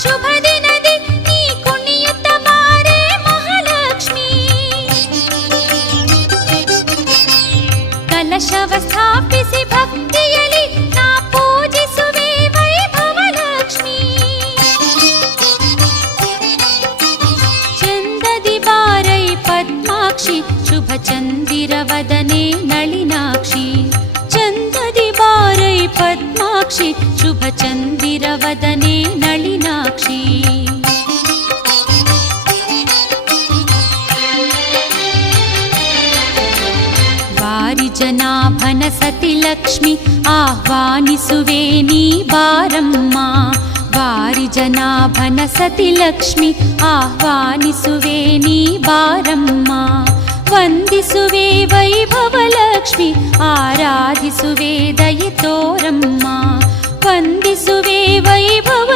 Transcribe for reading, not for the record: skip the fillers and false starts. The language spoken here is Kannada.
ಶುಭ ದಿನದಿ ನೀ ಕುಣಿಯುತ್ತ ಬಾರೆ ಮಹಾಲಕ್ಷ್ಮಿ. ಕಲಶವ ಸ್ಥಾಪಿಸಿ ಭಕ್ತಿಯಲಿ ನಾ ಪೂಜಿಸುವೆ ವೈಭವಲಕ್ಷ್ಮಿ. ಚಂದದಿ ಬಾರೈ ಪದ್ಮಾಕ್ಷಿ ಶುಭ ಚಂದಿರವದನೆ ನಳಿನಾಕ್ಷಿ. ಚಂದದಿ ಬಾರೈ ಪದ್ಮಾಕ್ಷಿ ಶುಭ ಚಂದಿರವದನೆ ನಳಿನಾಕ್ಷಿ. ಬಾರಿ ಜನಾಭನ ಸತಿ ಲಕ್ಷ್ಮಿ ಆಹ್ವಾನಿಸುವೆ ನೀ ಬಾರಮ್ಮ. ಬಾರಿ ಜನಾಭನ ಸತಿ ಲಕ್ಷ್ಮಿ ಆಹ್ವಾನಿಸುವೆ ನೀ ಬಾರಮ್ಮ. ವಂದಿಸುವೆ ವೈಭವಲಕ್ಷ್ಮಿ ಆರಾಧಿಸುವೆ ದಯೆ ತೋರಮ್ಮ. ವಂದಿಸುವೆ ವೈಭವ